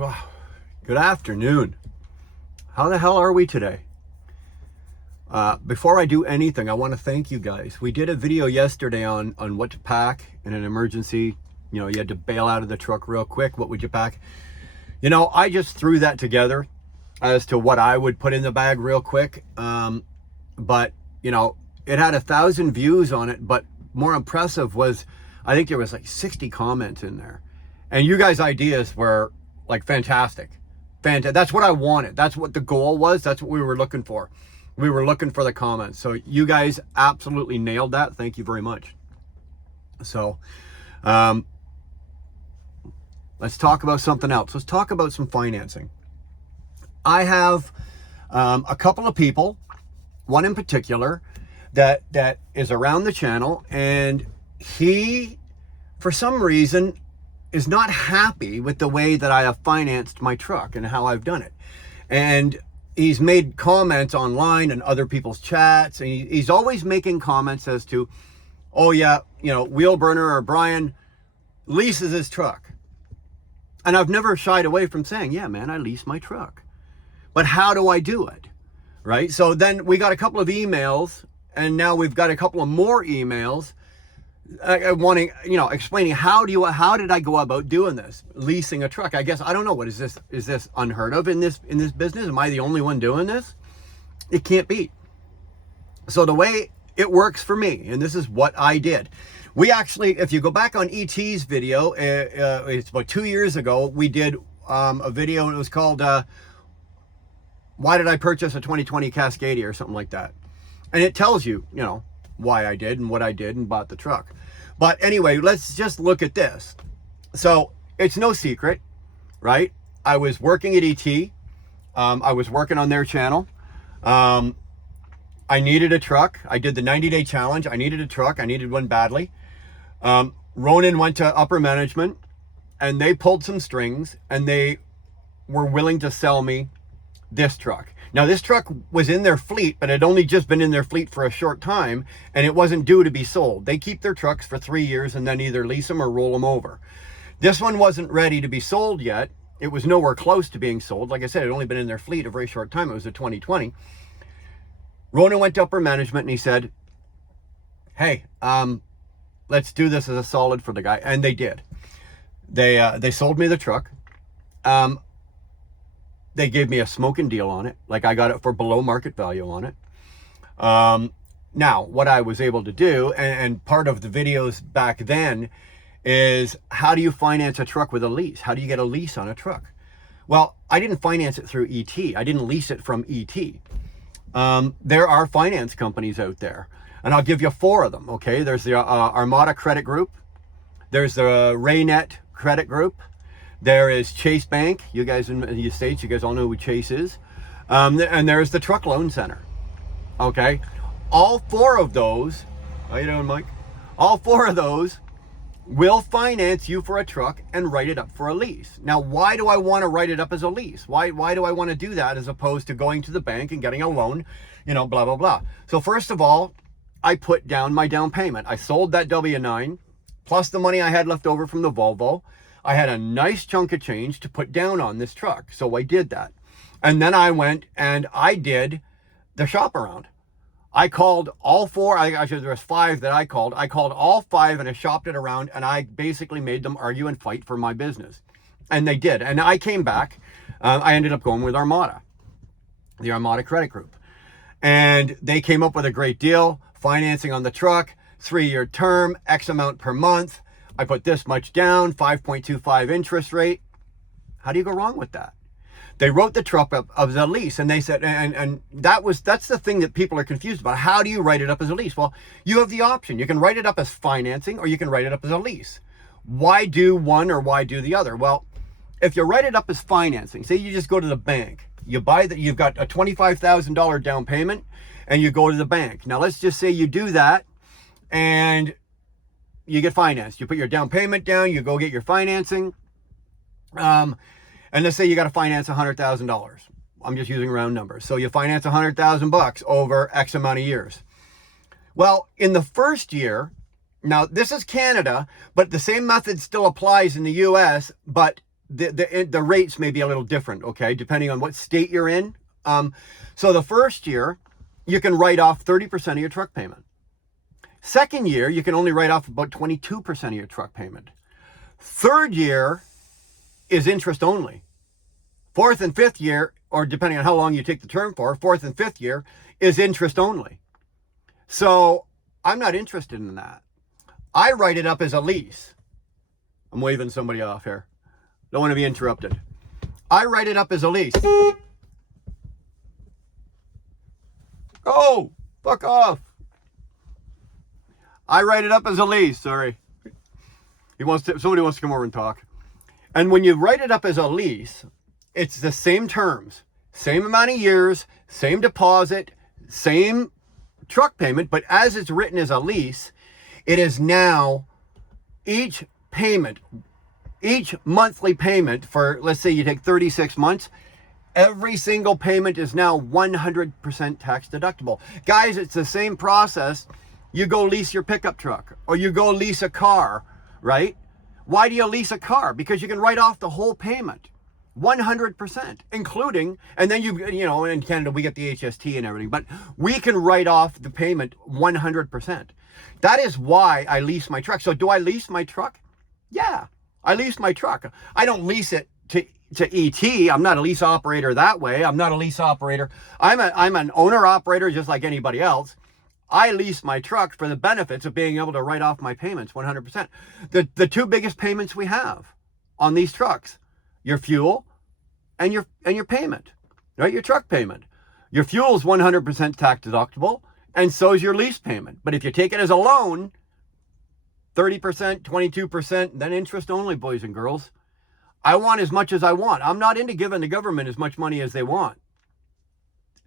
Wow. Good afternoon. How the hell are we today? Before I do anything, I want to thank you guys. We did a video yesterday on what to pack in an emergency. You know, you had to bail out of the truck real quick. What would you pack? You know, I just threw that together as to what I would put in the bag real quick. But, you know, it had 1,000 views on it. But more impressive was, I think there was like 60 comments in there. And you guys' ideas were like fantastic. That's what I wanted. That's what the goal was. That's what we were looking for. We were looking for the comments. So you guys absolutely nailed that. Thank you very much. So let's talk about something else. Let's talk about some financing. I have a couple of people, one in particular, that is around the channel, and he, for some reason, is not happy with the way that I have financed my truck and how I've done it. And he's made comments online and other people's chats, and he's always making comments as to, oh yeah, you know, Wheelburner or Brian leases his truck. And I've never shied away from saying, yeah, man, I lease my truck. But how do I do it? Right? So then we got a couple of emails, and now we've got a couple of more emails wanting, you know, explaining how did I go about doing this, leasing a truck. I guess, I don't know, what is this unheard of in this business? Am I the only one doing this? It can't be. So the way it works for me, and this is what I did. We actually, if you go back on ET's video, it's about 2 years ago, we did a video, and it was called why did I purchase a 2020 Cascadia or something like that. And it tells you, you know, why I did and what I did and bought the truck. But anyway, let's just look at this. So it's no secret, right? I was working at ET. I was working on their channel. I needed a truck. I did the 90-day challenge. I needed a truck. I needed one badly. Ronan went to upper management, and they pulled some strings, and they were willing to sell me this truck. Now, this truck was in their fleet, but it had only just been in their fleet for a short time, and it wasn't due to be sold. They keep their trucks for 3 years and then either lease them or roll them over. This one wasn't ready to be sold yet. It was nowhere close to being sold. Like I said, it had only been in their fleet a very short time. It was a 2020. Ronan went to upper management, and he said, hey, let's do this as a solid for the guy. And they did. They sold me the truck. They gave me a smoking deal on it. Like, I got it for below market value on it. Now, what I was able to do, and part of the videos back then, is how do you finance a truck with a lease? How do you get a lease on a truck? Well, I didn't finance it through ET. I didn't lease it from ET. There are finance companies out there, and I'll give you 4 of them, okay? There's the Armada Credit Group. There's the Raynet Credit Group. There is Chase Bank. You guys in the States, you guys all know who Chase is. And there's the Truck Loan Center. Okay? All 4 of those, how you doing, Mike? All 4 of those will finance you for a truck and write it up for a lease. Now, why do I want to write it up as a lease? Why do I want to do that as opposed to going to the bank and getting a loan, you know, blah, blah, blah. So first of all, I put down my down payment. I sold that W9 plus the money I had left over from the Volvo. I had a nice chunk of change to put down on this truck. So I did that. And then I went and I did the shop around. I called all 4, actually there was 5 that I called. I called all 5 and I shopped it around, and I basically made them argue and fight for my business. And they did. And I came back. I ended up going with Armada, the Armada Credit Group. And they came up with a great deal, financing on the truck, 3-year term, X amount per month. I put this much down, 5.25 interest rate. How do you go wrong with that? They wrote the truck up as a lease, and they said, and that's the thing that people are confused about. How do you write it up as a lease? Well, you have the option. You can write it up as financing, or you can write it up as a lease. Why do one or why do the other? Well, if you write it up as financing, say you just go to the bank, you buy that, you've got a $25,000 down payment, and you go to the bank. Now, let's just say you do that, and you get financed. You put your down payment down, you go get your financing. And let's say you got to finance $100,000. I'm just using round numbers. So you finance $100,000 over X amount of years. Well, in the first year, now this is Canada, but the same method still applies in the US, but the rates may be a little different, okay, depending on what state you're in. So the first year, you can write off 30% of your truck payment. Second year, you can only write off about 22% of your truck payment. Third year is interest only. Fourth and fifth year, or depending on how long you take the term for, fourth and fifth year is interest only. So I'm not interested in that. I write it up as a lease. I'm waving somebody off here. Don't want to be interrupted. I write it up as a lease. Oh, fuck off. I write it up as a lease, sorry. Somebody wants to come over and talk. And when you write it up as a lease, it's the same terms, same amount of years, same deposit, same truck payment, but as it's written as a lease, it is now each monthly payment for, let's say you take 36 months, every single payment is now 100% tax deductible. Guys, it's the same process. You go lease your pickup truck or you go lease a car, right? Why do you lease a car? Because you can write off the whole payment, 100%, including, and then you know, in Canada we get the HST and everything, but we can write off the payment 100%. That is why I lease my truck. So do I lease my truck? Yeah, I lease my truck. I don't lease it to ET. I'm not a lease operator that way. I'm not a lease operator. I'm an owner operator just like anybody else. I lease my truck for the benefits of being able to write off my payments 100%. The two biggest payments we have on these trucks, your fuel and your payment, right? Your truck payment. Your fuel is 100% tax deductible, and so is your lease payment. But if you take it as a loan, 30%, 22%, then interest only, boys and girls. I want as much as I want. I'm not into giving the government as much money as they want.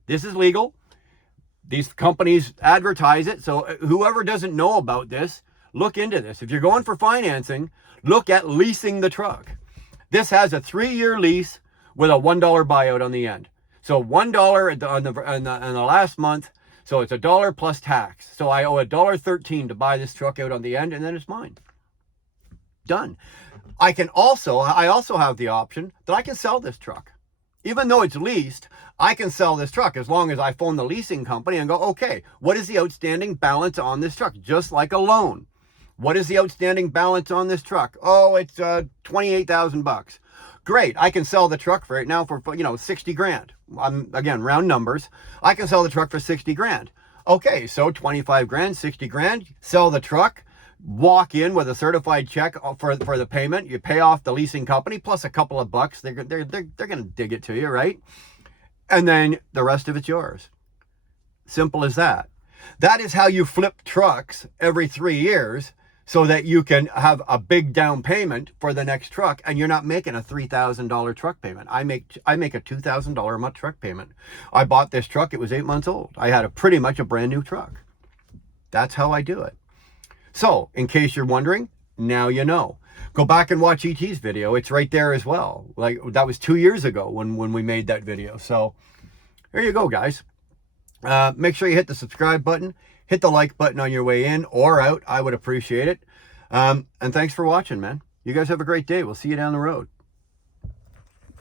This is legal. These companies advertise it. So whoever doesn't know about this, look into this. If you're going for financing, look at leasing the truck. This has a 3-year lease with a $1 buyout on the end. So $1 on the last month. So it's $1 plus tax. So I owe $1.13 to buy this truck out on the end, and then it's mine. Done. I also have the option that I can sell this truck. Even though it's leased, I can sell this truck as long as I phone the leasing company and go, okay, what is the outstanding balance on this truck? Just like a loan. What is the outstanding balance on this truck? Oh, it's $28,000. Great. I can sell the truck for right now for, 60 grand. Again, round numbers. I can sell the truck for 60 grand. Okay, so 25 grand, 60 grand, sell the truck, walk in with a certified check for the payment. You pay off the leasing company plus a couple of bucks. They're going to dig it to you, right? And then the rest of it's yours. Simple as that. That is how you flip trucks every 3 years so that you can have a big down payment for the next truck, and you're not making a $3,000 truck payment. I make a $2,000 a month truck payment. I bought this truck. It was 8 months old. I had pretty much a brand new truck. That's how I do it. So, in case you're wondering, now you know. Go back and watch ET's video. It's right there as well. Like, that was 2 years ago when we made that video. So, there you go, guys. Make sure you hit the subscribe button. Hit the like button on your way in or out. I would appreciate it. And thanks for watching, man. You guys have a great day. We'll see you down the road.